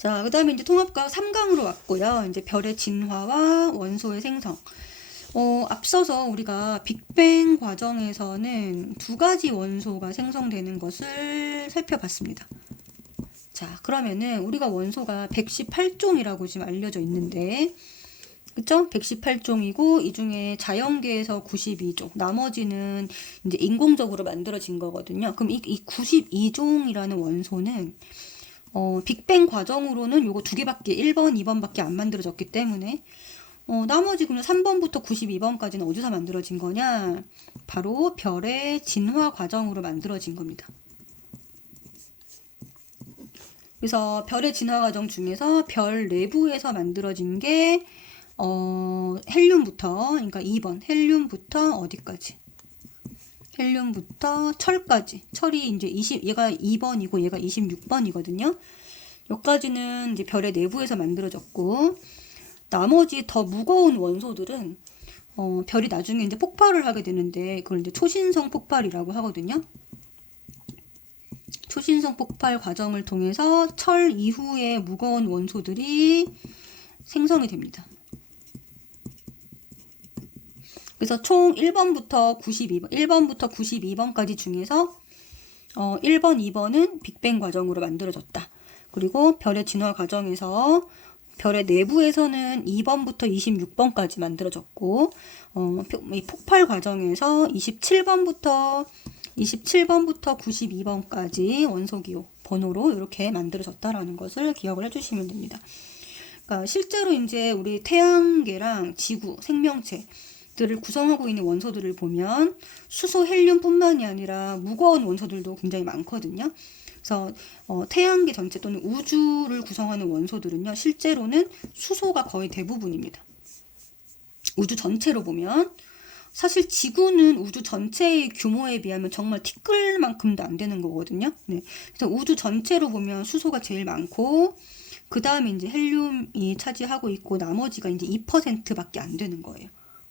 자, 그 다음에 이제 통합과학 3강으로 왔고요. 이제 별의 진화와 원소의 생성. 앞서서 우리가 빅뱅 과정에서는 두 가지 원소가 생성되는 것을 살펴봤습니다. 자, 그러면은 우리가 원소가 118종이라고 지금 알려져 있는데, 그쵸? 118종이고, 이 중에 자연계에서 92종, 나머지는 이제 인공적으로 만들어진 거거든요. 그럼 이 92종이라는 원소는, 빅뱅 과정으로는 요거 두 개밖에, 1번, 2번밖에 안 만들어졌기 때문에, 나머지 그냥 3번부터 92번까지는 어디서 만들어진 거냐? 바로 별의 진화 과정으로 만들어진 겁니다. 그래서 별의 진화 과정 중에서 별 내부에서 만들어진 게 헬륨부터, 그러니까 2번 헬륨부터 어디까지? 헬륨부터 철까지. 철이 이제 얘가 2번이고 얘가 26번이거든요. 여기까지는 이제 별의 내부에서 만들어졌고, 나머지 더 무거운 원소들은 별이 나중에 이제 폭발을 하게 되는데 그걸 이제 초신성 폭발이라고 하거든요. 초신성 폭발 과정을 통해서 철 이후의 무거운 원소들이 생성이 됩니다. 그래서 총 1번부터 92번까지 중에서 1번, 2번은 빅뱅 과정으로 만들어졌다. 그리고 별의 진화 과정에서 별의 내부에서는 2번부터 26번까지 만들어졌고, 이 폭발 과정에서 27번부터 92번까지 원소기호 번호로 이렇게 만들어졌다라는 것을 기억을 해주시면 됩니다. 그러니까 실제로 이제 우리 태양계랑 지구, 생명체들을 구성하고 있는 원소들을 보면 수소, 헬륨뿐만이 아니라 무거운 원소들도 굉장히 많거든요. 그래서 태양계 전체 또는 우주를 구성하는 원소들은요, 실제로는 수소가 거의 대부분입니다. 우주 전체로 보면 사실 지구는 우주 전체의 규모에 비하면 정말 티끌만큼도 안 되는 거거든요. 네. 그래서 우주 전체로 보면 수소가 제일 많고, 그 다음에 이제 헬륨이 차지하고 있고, 나머지가 이제 2%밖에 안 되는 거예요.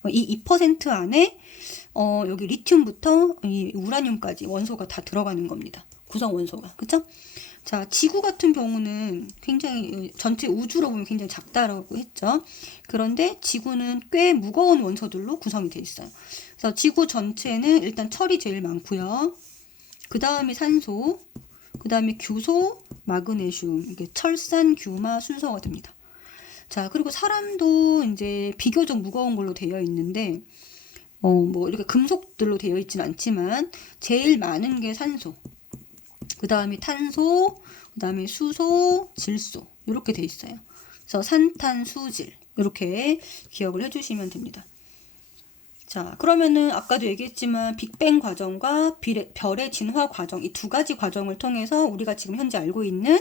이 2% 안에 여기 리튬부터 이 우라늄까지 원소가 다 들어가는 겁니다. 구성 원소가. 그쵸? 자, 지구 같은 경우는 굉장히 전체 우주로 보면 굉장히 작다라고 했죠. 그런데 지구는 꽤 무거운 원소들로 구성이 되어 있어요. 그래서 지구 전체는 일단 철이 제일 많고요. 그 다음에 산소, 그 다음에 규소, 마그네슘, 이게 철산, 규마 순서가 됩니다. 자, 그리고 사람도 이제 비교적 무거운 걸로 되어 있는데, 뭐 이렇게 금속들로 되어 있진 않지만 제일 많은 게 산소. 그 다음에 탄소, 그 다음에 수소, 질소 이렇게 돼 있어요. 그래서 산탄수질 이렇게 기억을 해주시면 됩니다. 자, 그러면은 아까도 얘기했지만 빅뱅 과정과 별의 진화 과정 이 두 가지 과정을 통해서 우리가 지금 현재 알고 있는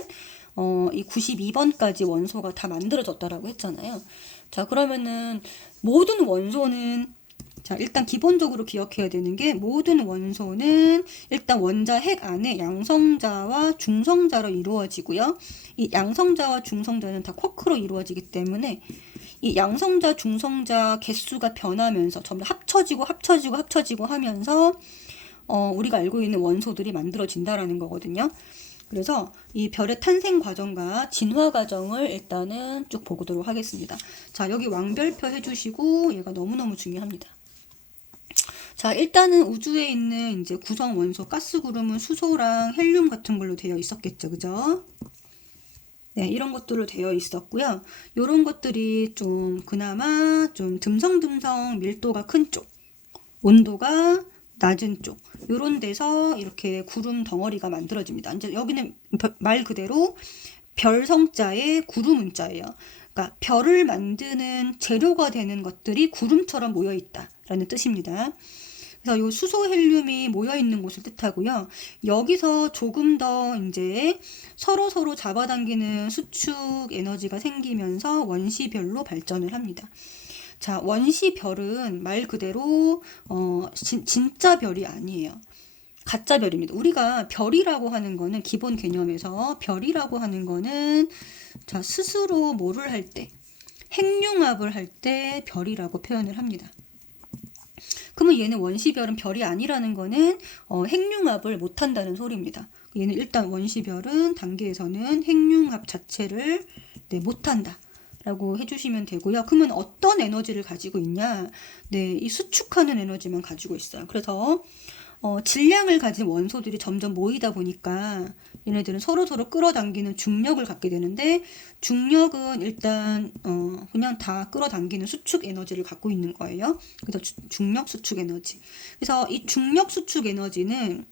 이 92번까지 원소가 다 만들어졌다라고 했잖아요. 자, 그러면은 모든 원소는 자, 일단 기본적으로 기억해야 되는 게 모든 원소는 일단 원자 핵 안에 양성자와 중성자로 이루어지고요. 이 양성자와 중성자는 다 쿼크로 이루어지기 때문에 이 양성자, 중성자 개수가 변하면서 점점 합쳐지고 하면서 우리가 알고 있는 원소들이 만들어진다라는 거거든요. 그래서 이 별의 탄생 과정과 진화 과정을 일단은 쭉 보도록 하겠습니다. 자, 여기 왕별표 해주시고 얘가 너무너무 중요합니다. 자, 일단은 우주에 있는 이제 구성 원소, 가스 구름은 수소랑 헬륨 같은 걸로 되어 있었겠죠. 그죠? 네, 이런 것들로 되어 있었고요. 요런 것들이 좀 그나마 좀 듬성듬성 밀도가 큰 쪽, 온도가 낮은 쪽, 요런 데서 이렇게 구름 덩어리가 만들어집니다. 이제 여기는 말 그대로 별성자의 구름 문자예요. 그러니까 별을 만드는 재료가 되는 것들이 구름처럼 모여 있다라는 뜻입니다. 그래서 이 수소 헬륨이 모여 있는 곳을 뜻하고요. 여기서 조금 더 이제 서로 잡아당기는 수축 에너지가 생기면서 원시별로 발전을 합니다. 자, 원시별은 말 그대로 진짜 별이 아니에요. 가짜 별입니다. 우리가 별이라고 하는 거는 기본 개념에서 별이라고 하는 거는 자, 스스로 뭐를 할 때, 핵융합을 할 때 별이라고 표현을 합니다. 그러면 얘는 원시별은 별이 아니라는 거는 핵융합을 못한다는 소리입니다. 얘는 일단 원시별은 단계에서는 핵융합 자체를 네, 못한다 라고 해주시면 되고요. 그러면 어떤 에너지를 가지고 있냐? 네, 이 수축하는 에너지만 가지고 있어요. 그래서 질량을 가진 원소들이 점점 모이다 보니까 얘네들은 서로서로 끌어당기는 중력을 갖게 되는데, 중력은 일단 그냥 다 끌어당기는 수축 에너지를 갖고 있는 거예요. 그래서 중력 수축 에너지. 그래서 이 중력 수축 에너지는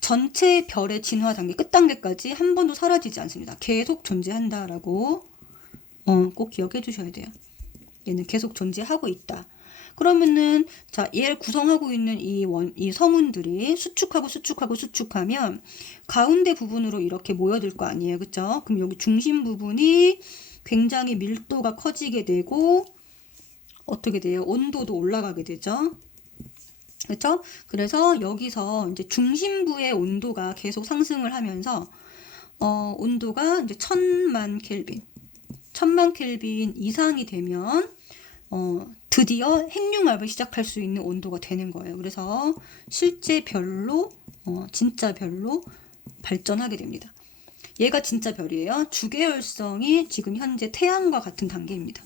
전체 별의 진화 단계 끝단계까지 한 번도 사라지지 않습니다. 계속 존재한다라고 꼭 기억해 주셔야 돼요. 얘는 계속 존재하고 있다. 그러면은 자, 얘를 구성하고 있는 이 성운들이 수축하면 가운데 부분으로 이렇게 모여들 거 아니에요. 그쵸? 그럼 여기 중심 부분이 굉장히 밀도가 커지게 되고 어떻게 돼요? 온도도 올라가게 되죠. 그렇죠? 그래서 여기서 이제 중심부의 온도가 계속 상승을 하면서 온도가 이제 1000만 켈빈 이상이 되면 드디어 핵융합을 시작할 수 있는 온도가 되는 거예요. 그래서 실제 별로 진짜 별로 발전하게 됩니다. 얘가 진짜 별이에요. 주계열성이 지금 현재 태양과 같은 단계입니다.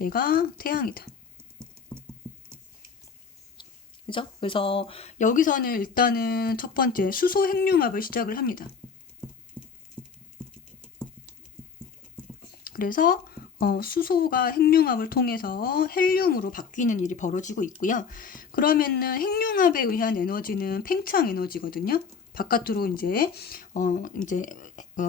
얘가 태양이다. 그죠? 그래서 여기서는 일단은 첫 번째 수소 핵융합을 시작을 합니다. 그래서 수소가 핵융합을 통해서 헬륨으로 바뀌는 일이 벌어지고 있고요. 그러면은 핵융합에 의한 에너지는 팽창 에너지거든요. 바깥으로 이제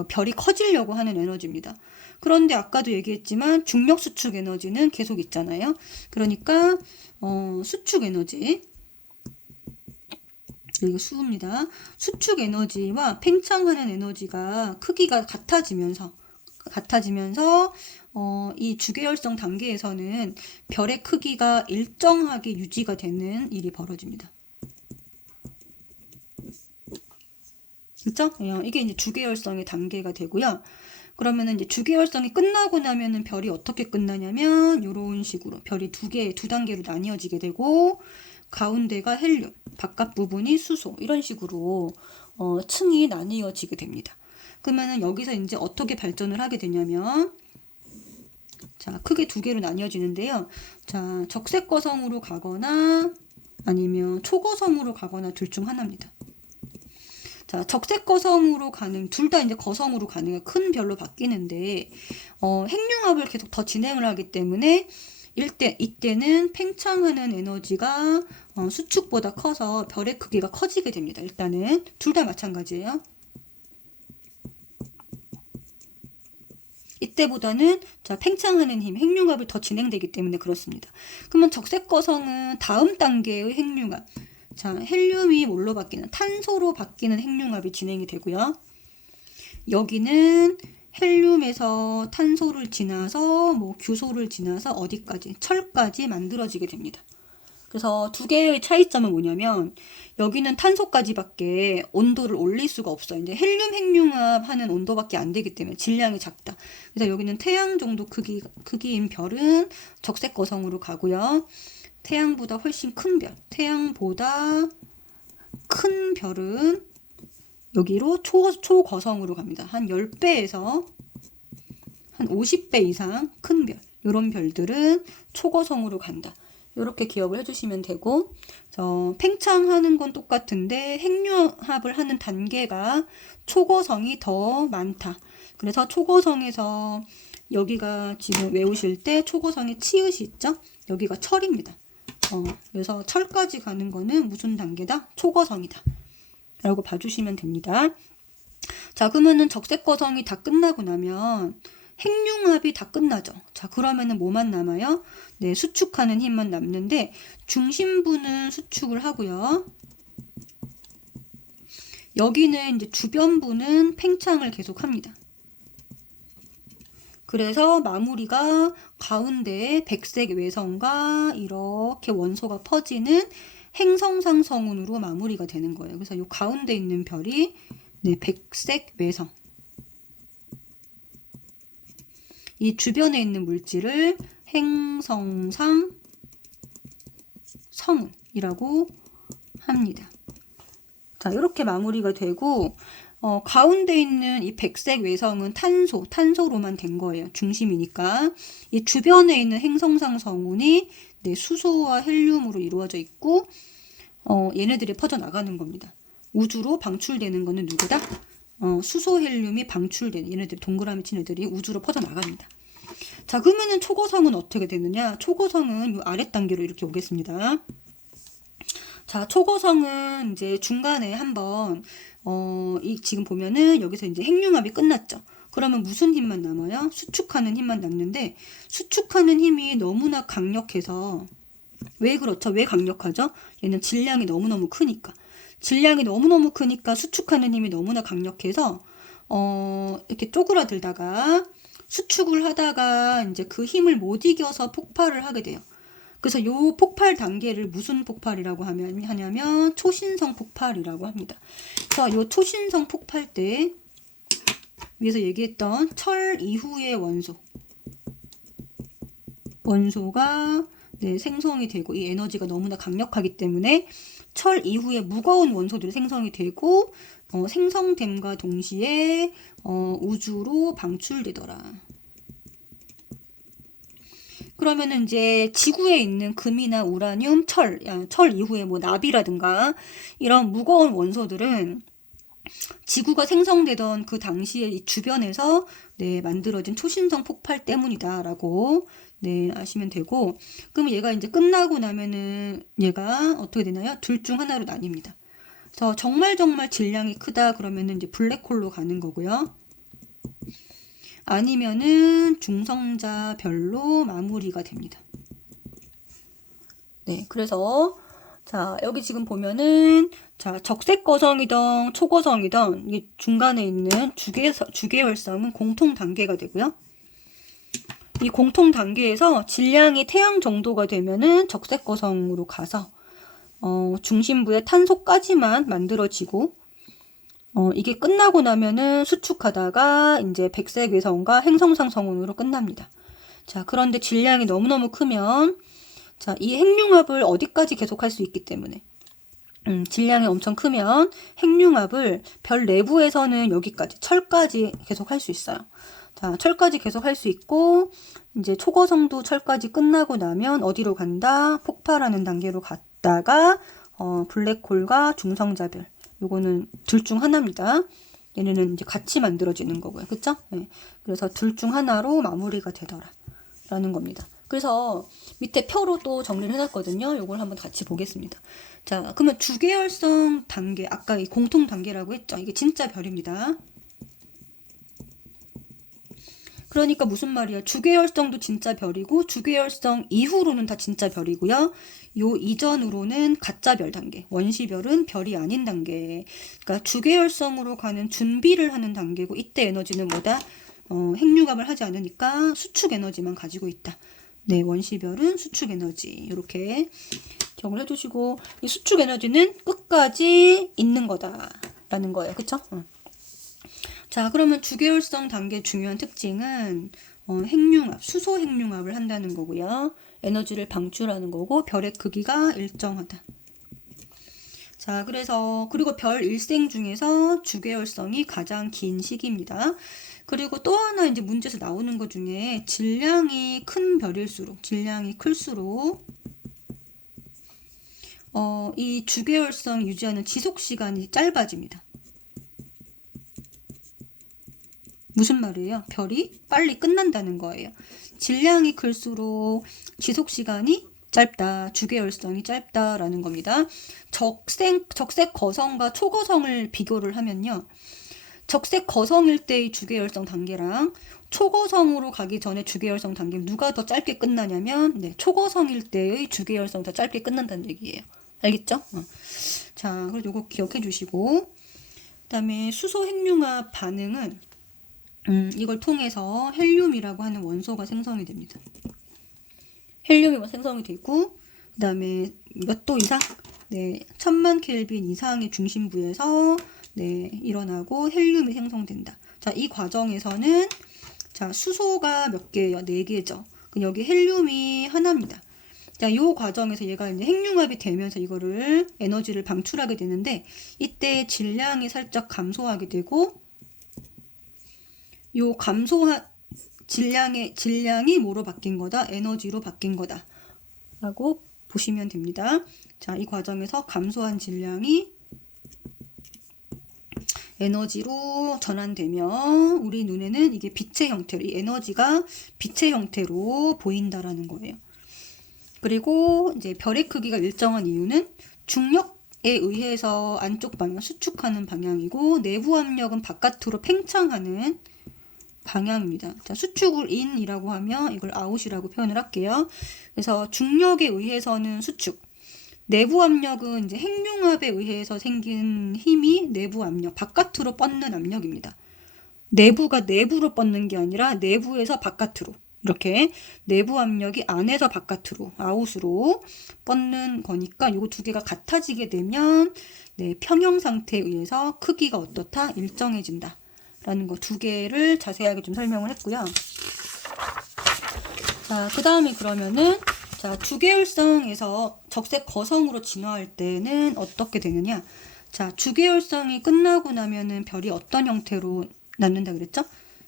별이 커지려고 하는 에너지입니다. 그런데 아까도 얘기했지만 중력 수축 에너지는 계속 있잖아요. 그러니까 수축 에너지, 이게 수입니다. 수축 에너지와 팽창하는 에너지가 크기가 같아지면서 이 주계열성 단계에서는 별의 크기가 일정하게 유지가 되는 일이 벌어집니다. 그렇죠? 이게 이제 주계열성의 단계가 되고요. 그러면은 이제 주계열성이 끝나고 나면은 별이 어떻게 끝나냐면 이런 식으로 별이 두 단계로 나뉘어지게 되고, 가운데가 헬륨, 바깥 부분이 수소, 이런 식으로 층이 나뉘어지게 됩니다. 그러면은 여기서 이제 어떻게 발전을 하게 되냐면, 자, 크게 두 개로 나뉘어지는데요. 자, 적색거성으로 가거나 아니면 초거성으로 가거나 둘 중 하나입니다. 자, 적색거성으로 가는, 둘 다 이제 거성으로 가는 큰 별로 바뀌는데, 핵융합을 계속 더 진행을 하기 때문에 이때는 팽창하는 에너지가 수축보다 커서 별의 크기가 커지게 됩니다. 일단은 둘 다 마찬가지예요. 이때보다는 자, 팽창하는 힘, 핵융합을 더 진행되기 때문에 그렇습니다. 그러면 적색거성은 다음 단계의 핵융합, 자, 헬륨이 뭘로 바뀌는, 탄소로 바뀌는 핵융합이 진행이 되고요. 여기는 헬륨에서 탄소를 지나서 규소를 지나서 어디까지, 철까지 만들어지게 됩니다. 그래서 두 개의 차이점은 뭐냐면, 여기는 탄소까지밖에 온도를 올릴 수가 없어요. 이제 헬륨 핵융합 하는 온도밖에 안 되기 때문에 질량이 작다. 그래서 여기는 태양 정도 크기인 별은 적색거성으로 가고요. 태양보다 훨씬 큰 별, 태양보다 큰 별은 여기로 초거성으로 갑니다. 한 10배에서 한 50배 이상 큰 별, 이런 별들은 초거성으로 간다. 이렇게 기억을 해주시면 되고, 팽창하는 건 똑같은데 핵융합을 하는 단계가 초거성이 더 많다. 그래서 초거성에서 여기가 지금 외우실 때 초거성의 치읓이 있죠? 여기가 철입니다. 그래서 철까지 가는 거는 무슨 단계다? 초거성이다. 라고 봐주시면 됩니다. 자, 그러면은 적색거성이 다 끝나고 나면 핵융합이 다 끝나죠. 자, 그러면은 뭐만 남아요? 네, 수축하는 힘만 남는데, 중심부는 수축을 하고요. 여기는 이제 주변부는 팽창을 계속 합니다. 그래서 마무리가 가운데에 백색 외성과 이렇게 원소가 퍼지는 행성상성운으로 마무리가 되는 거예요. 그래서 이 가운데 있는 별이 네, 백색 외성. 이 주변에 있는 물질을 행성상 성운이라고 합니다. 자, 이렇게 마무리가 되고, 가운데 있는 이 백색 외성은 탄소로만 된 거예요. 중심이니까. 이 주변에 있는 행성상 성운이 네, 수소와 헬륨으로 이루어져 있고, 얘네들이 퍼져나가는 겁니다. 우주로 방출되는 거는 누구다? 수소, 헬륨이 방출되는 얘네들, 동그라미 친 애들이 우주로 퍼져나갑니다. 자, 그러면은 초고성은 어떻게 되느냐? 초고성은 이 아래 단계로 이렇게 오겠습니다. 자, 초고성은 이제 중간에 한번 지금 보면은 여기서 이제 핵융합이 끝났죠. 그러면 무슨 힘만 남아요? 수축하는 힘만 남는데, 수축하는 힘이 너무나 강력해서, 왜 그렇죠? 왜 강력하죠? 얘는 질량이 너무너무 크니까. 질량이 너무너무 크니까 수축하는 힘이 너무나 강력해서, 이렇게 쪼그라들다가, 수축을 하다가 이제 그 힘을 못 이겨서 폭발을 하게 돼요. 그래서 요 폭발 단계를 무슨 폭발이라고 하냐면 초신성 폭발이라고 합니다. 그래서 요 초신성 폭발 때 위에서 얘기했던 철 이후의 원소가 네, 생성이 되고, 이 에너지가 너무나 강력하기 때문에 철 이후에 무거운 원소들이 생성이 되고, 생성됨과 동시에 우주로 방출되더라. 그러면은 이제 지구에 있는 금이나 우라늄, 철 이후에 뭐 나비라든가 이런 무거운 원소들은 지구가 생성되던 그 당시에 이 주변에서 네, 만들어진 초신성 폭발 때문이다라고 네, 아시면 되고, 그럼 얘가 이제 끝나고 나면은 얘가 어떻게 되나요? 둘 중 하나로 나뉩니다. 그래서 정말 질량이 크다 그러면은 이제 블랙홀로 가는 거고요. 아니면은 중성자별로 마무리가 됩니다. 네, 그래서 자, 여기 지금 보면은 자, 적색 거성이든 초거성이든 이 중간에 있는 주계열성은 공통 단계가 되고요. 이 공통 단계에서 질량이 태양 정도가 되면은 적색 거성으로 가서 중심부에 탄소까지만 만들어지고, 이게 끝나고 나면은 수축하다가 이제 백색 외성과 행성상 성운으로 끝납니다. 자, 그런데 질량이 너무너무 크면, 자, 이 핵융합을 어디까지 계속할 수 있기 때문에, 질량이 엄청 크면 핵융합을 별 내부에서는 여기까지, 철까지 계속할 수 있어요. 자, 철까지 계속할 수 있고, 이제 초거성도 철까지 끝나고 나면 어디로 간다? 폭발하는 단계로 갔다가, 블랙홀과 중성자별. 요거는 둘 중 하나입니다. 얘네는 이제 같이 만들어지는 거고요. 그쵸? 네. 그래서 둘 중 하나로 마무리가 되더라. 라는 겁니다. 그래서 밑에 표로 또 정리를 해놨거든요. 요걸 한번 같이 보겠습니다. 자, 그러면 주계열성 단계, 아까 이 공통 단계라고 했죠. 이게 진짜 별입니다. 그러니까 무슨 말이야? 주계열성도 진짜 별이고, 주계열성 이후로는 다 진짜 별이고요. 요 이전으로는 가짜 별 단계, 원시별은 별이 아닌 단계. 그러니까 주계열성으로 가는 준비를 하는 단계고, 이때 에너지는 뭐다? 핵융합을 하지 않으니까 수축 에너지만 가지고 있다. 네, 원시별은 수축 에너지. 이렇게 기억을 해주시고, 이 수축 에너지는 끝까지 있는 거다라는 거예요. 그쵸? 자, 그러면 주계열성 단계의 중요한 특징은 핵융합, 수소 핵융합을 한다는 거고요. 에너지를 방출하는 거고, 별의 크기가 일정하다. 자, 그리고 별 일생 중에서 주계열성이 가장 긴 시기입니다. 그리고 또 하나 이제 문제에서 나오는 것 중에 질량이 클수록 이 주계열성 유지하는 지속 시간이 짧아집니다. 무슨 말이에요? 별이 빨리 끝난다는 거예요. 질량이 클수록 지속 시간이 짧다, 주계열성이 짧다라는 겁니다. 적색 거성과 초거성을 비교를 하면요. 적색 거성일 때의 주계열성 단계랑 초거성으로 가기 전에 주계열성 단계 누가 더 짧게 끝나냐면 네, 초거성일 때의 주계열성 더 짧게 끝난다는 얘기예요. 알겠죠? 자, 그래서 요거 기억해 주시고, 그다음에 수소 핵융합 반응은 이걸 통해서 헬륨이라고 하는 원소가 생성이 됩니다. 헬륨이 생성이 되고, 그 다음에 몇 도 이상? 네, 1000만 켈빈 이상의 중심부에서 네, 일어나고 헬륨이 생성된다. 자, 이 과정에서는 자, 수소가 몇 개예요? 4개죠. 여기 헬륨이 하나입니다. 자, 요 과정에서 얘가 이제 핵융합이 되면서 이거를 에너지를 방출하게 되는데 이때 질량이 살짝 감소하게 되고 요 감소한 질량이 뭐로 바뀐 거다? 에너지로 바뀐 거다. 라고 보시면 됩니다. 자, 이 과정에서 감소한 질량이 에너지로 전환되면 우리 눈에는 이게 빛의 형태로, 이 에너지가 빛의 형태로 보인다라는 거예요. 그리고 이제 별의 크기가 일정한 이유는 중력에 의해서 안쪽 방향, 수축하는 방향이고 내부 압력은 바깥으로 팽창하는 방향입니다. 자, 수축을 in이라고 하면 이걸 out이라고 표현을 할게요. 그래서 중력에 의해서는 수축, 내부 압력은 이제 핵융합에 의해서 생긴 힘이 내부 압력, 바깥으로 뻗는 압력입니다. 내부가 내부로 뻗는 게 아니라 내부에서 바깥으로, 이렇게 내부 압력이 안에서 바깥으로, 아웃으로 뻗는 거니까 요 두 개가 같아지게 되면 네, 평형 상태에 의해서 크기가 어떻다? 일정해진다. 라는 거 두 개를 자세하게 좀 설명을 했고요. 자, 그 다음에 그러면은 자, 주계열성에서 적색 거성으로 진화할 때는 어떻게 되느냐? 자, 주계열성이 끝나고 나면은 별이 어떤 형태로 낳는다 그랬죠?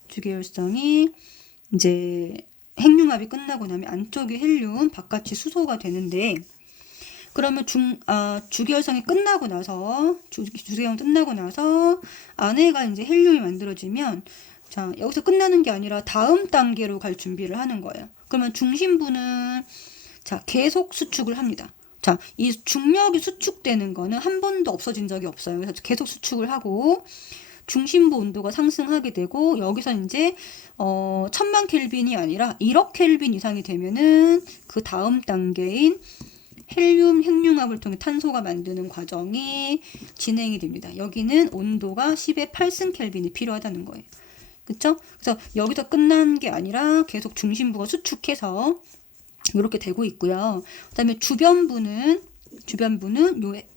주계열성이 이제 핵융합이 끝나고 나면 안쪽이 헬륨, 바깥이 수소가 되는데 그러면 주계열성이 끝나고 나서 주계형 끝나고 나서 안에가 이제 헬륨이 만들어지면 자, 여기서 끝나는 게 아니라 다음 단계로 갈 준비를 하는 거예요. 그러면 중심부는 자, 계속 수축을 합니다. 자, 이 중력이 수축되는 거는 한 번도 없어진 적이 없어요. 그래서 계속 수축을 하고 중심부 온도가 상승하게 되고 여기서 이제 1000만 켈빈이 아니라 1억 켈빈 이상이 되면은 그 다음 단계인 헬륨 핵융합을 통해 탄소가 만드는 과정이 진행이 됩니다. 여기는 온도가 10의 8승 켈빈이 필요하다는 거예요. 그쵸? 그래서 여기서 끝난 게 아니라 계속 중심부가 수축해서 이렇게 되고 있고요. 그 다음에 주변부는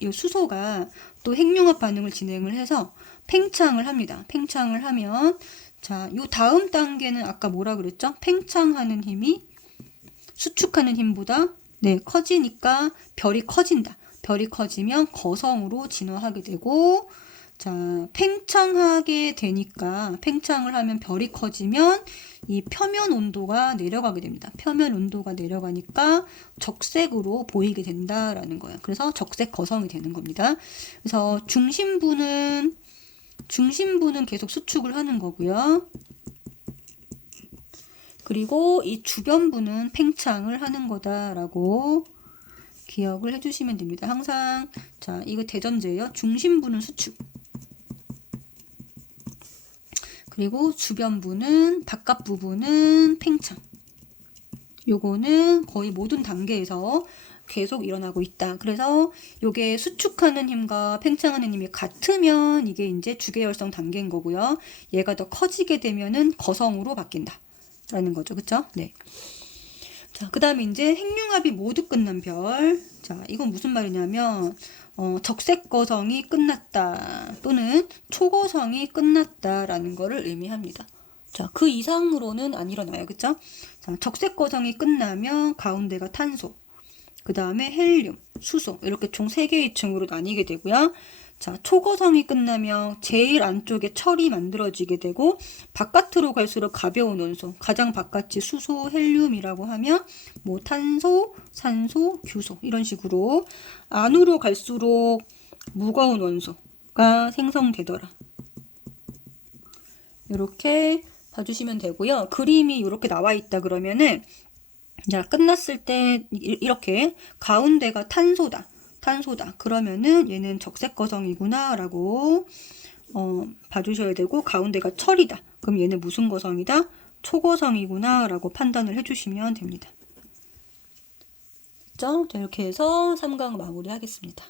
요 수소가 또 핵융합 반응을 진행을 해서 팽창을 합니다. 팽창을 하면 자, 요 다음 단계는 아까 뭐라 그랬죠? 팽창하는 힘이 수축하는 힘보다 네, 커지니까 별이 커진다. 별이 커지면 거성으로 진화하게 되고 자, 팽창하게 되니까 팽창을 하면 별이 커지면 이 표면 온도가 내려가게 됩니다. 표면 온도가 내려가니까 적색으로 보이게 된다라는 거예요. 그래서 적색 거성이 되는 겁니다. 그래서 중심부는 계속 수축을 하는 거고요. 그리고 이 주변부는 팽창을 하는 거다라고 기억을 해주시면 됩니다. 항상 자, 이거 대전제예요. 중심부는 수축. 그리고 주변부는 바깥 부분은 팽창. 요거는 거의 모든 단계에서 계속 일어나고 있다. 그래서 요게 수축하는 힘과 팽창하는 힘이 같으면 이게 이제 주계열성 단계인 거고요. 얘가 더 커지게 되면은 거성으로 바뀐다. 라는 거죠. 그쵸? 네. 자, 그 다음에 이제 핵융합이 모두 끝난 별. 자, 이건 무슨 말이냐면, 적색 거성이 끝났다. 또는 초거성이 끝났다라는 거를 의미합니다. 자, 그 이상으로는 안 일어나요. 그쵸? 자, 적색 거성이 끝나면 가운데가 탄소, 그 다음에 헬륨, 수소, 이렇게 총 3개의 층으로 나뉘게 되고요. 자, 초거성이 끝나면 제일 안쪽에 철이 만들어지게 되고 바깥으로 갈수록 가벼운 원소, 가장 바깥이 수소, 헬륨이라고 하면 뭐 탄소, 산소, 규소 이런 식으로 안으로 갈수록 무거운 원소가 생성되더라. 이렇게 봐주시면 되고요. 그림이 이렇게 나와 있다 그러면은 자, 끝났을 때 이렇게 가운데가 탄소다. 그러면은 얘는 적색 거성이구나 라고 봐주셔야 되고 가운데가 철이다. 그럼 얘는 무슨 거성이다? 초거성이구나 라고 판단을 해주시면 됩니다. 됐죠? 자, 이렇게 해서 3강 마무리 하겠습니다.